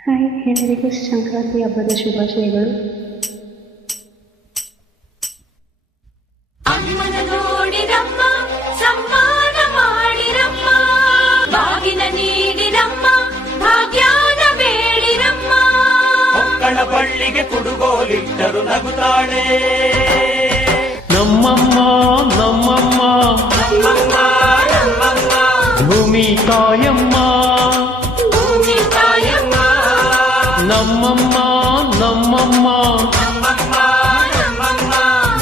Hi ಎಲ್ಲರಿಗೂ ಸಂಕ್ರಾಂತಿ ಹಬ್ಬದ ಶುಭಾಶಯಗಳು ಅಮ್ಮನ ನೋಡಿರಮ್ಮ ಸಮ್ಮಾನ ಮಾಡಿರಮ್ಮ ಬಾಗಿನ ನೀಡಿರಮ್ಮ ಭಾಗ್ಯಾನ ಬೇಡಿರಮ್ಮ ಮಕ್ಕಳ ಬಳ್ಳಿಗೆ ಕುಡುಗೋಲಿಟ್ಟರು ನಗುತ್ತಾಳೆ ನಮ್ಮಮ್ಮ ನಮ್ಮಮ್ಮ ನಮ್ಮಮ್ಮ ನಮ್ಮಮ್ಮ ಭೂಮಿ ತಾಯಮ್ಮ ನಮ್ಮಮ್ಮ ನಮ್ಮಮ್ಮ.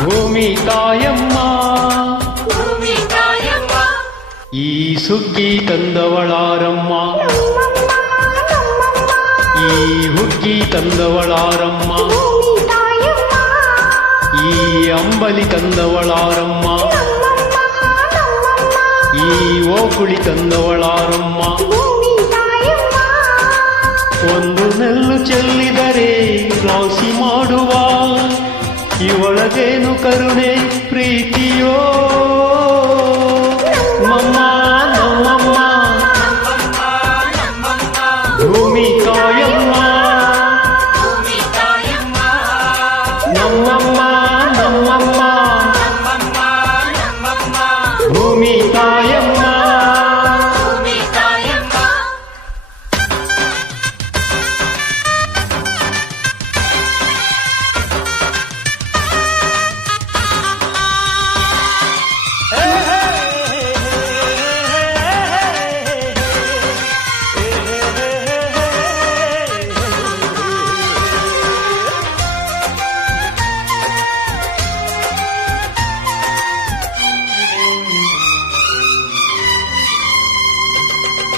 ಭೂಮಿ ತಾಯಮ್ಮ. ಈ ಸುಗ್ಗಿ ತಂದವಳಾರಮ್ಮ. ಈ ಹುಗ್ಗಿ ತಂದವಳಾರಮ್ಮ. ಈ ಅಂಬಲಿ ತಂದವಳಾರಮ್ಮ. ಈ ಓಕುಳಿ ತಂದವಳಾರಮ್ಮ. ಕರುಣೆ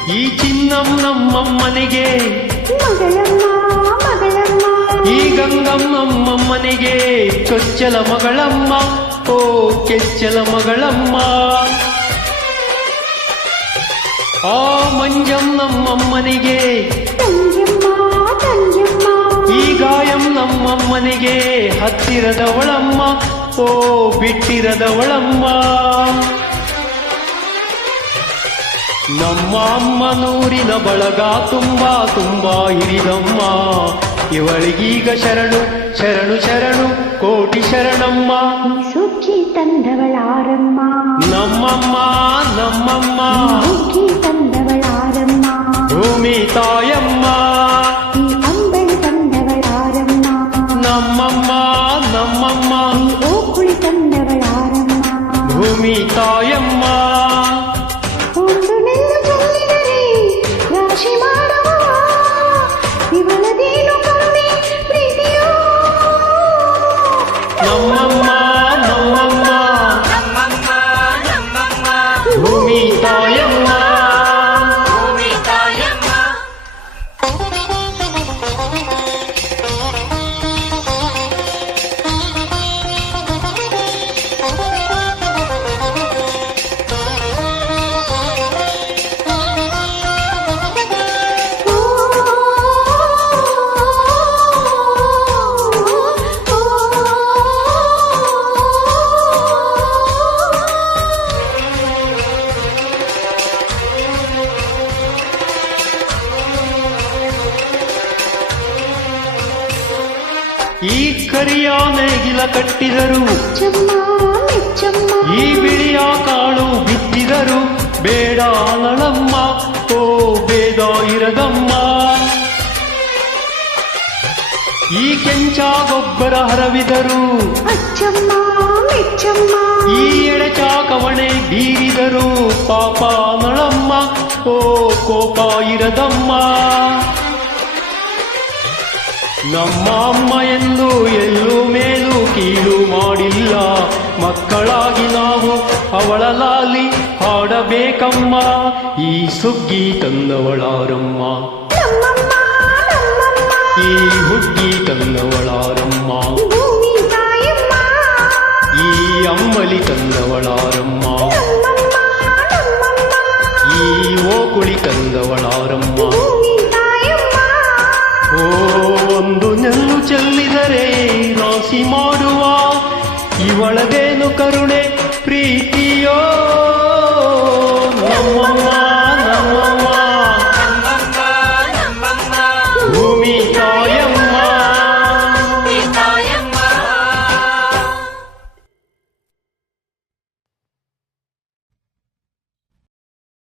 ಈ ಚಿನ್ನಂ ನಮ್ಮಮ್ಮನಿಗೆ. ಈ ಗಂಗಂ ನಮ್ಮಮ್ಮನಿಗೆ. ಚೊಚ್ಚಲ ಮಗಳಮ್ಮ ಓ ಕೆಚ್ಚಲ ಮಗಳಮ್ಮ. ಆ ಮಂಜಂ ನಮ್ಮಮ್ಮನಿಗೆ. ಈ ಗಾಯಂ ನಮ್ಮಮ್ಮನಿಗೆ. ಹತ್ತಿರದವಳಮ್ಮ ಓ ಬಿಟ್ಟಿರದವಳಮ್ಮ. ನಮ್ಮ ಅಮ್ಮನೂರಿನ ಬಳಗ ತುಂಬಾ ತುಂಬಾ ಹಿರಿದಮ್ಮ. ಇವಳಿಗೀಗ ಶರಣು ಶರಣು ಶರಣು ಕೋಟಿ ಶರಣಮ್ಮ. ಸುಖಿ ತಂದವಳಾರಮ್ಮ ನಮ್ಮಮ್ಮ ನಮ್ಮಮ್ಮ. ಸುಖಿ ತಂದವಳಾರಮ್ಮ ಭೂಮಿ ತಾಯಮ್ಮ. ನಮ್ಮಮ್ಮ ಈ ಕರಿಯ ನೇಗಿಲ ಕಟ್ಟಿದರು. ಈ ಬಿಳಿಯ ಕಾಳು ಬಿತ್ತಿದರು. ಬೇಡ ನಳಮ್ಮ ಓ ಬೇಡ ಇರದಮ್ಮ. ಈ ಕೆಂಚ ಗೊಬ್ಬರ ಹರವಿದರು. ಈ ಎಡಚ ಕವಣೆ ಬೀರಿದರು. ಪಾಪ ನಳಮ್ಮ ಓ ಕೋಪ ಇರದಮ್ಮ. ನಮ್ಮ ಅಮ್ಮ ಎಂದು ಎಲ್ಲೂ ಮೇಲೂ ಕೀಳು ಮಾಡಿಲ್ಲ. ಮಕ್ಕಳಾಗಿ ನಾವು ಅವಳ ಲಾಲಿ ಹಾಡಬೇಕಮ್ಮ. ಈ ಸುಗ್ಗಿ ತಂದವಳಾರಮ್ಮ. ನಮ್ಮಮ್ಮ ನಮ್ಮಮ್ಮ ಈ ಹುಗ್ಗಿ ತಂದವಳಾರಮ್ಮ. ಈ ಅಮ್ಮಲಿ ತಂದವಳಾರಮ್ಮ. ನಮ್ಮಮ್ಮ ನಮ್ಮಮ್ಮ ಈ ಓಕುಳಿ ತಂದವಳಾರಮ್ಮ. ಕರುಣೆ ಪ್ರೀತಿ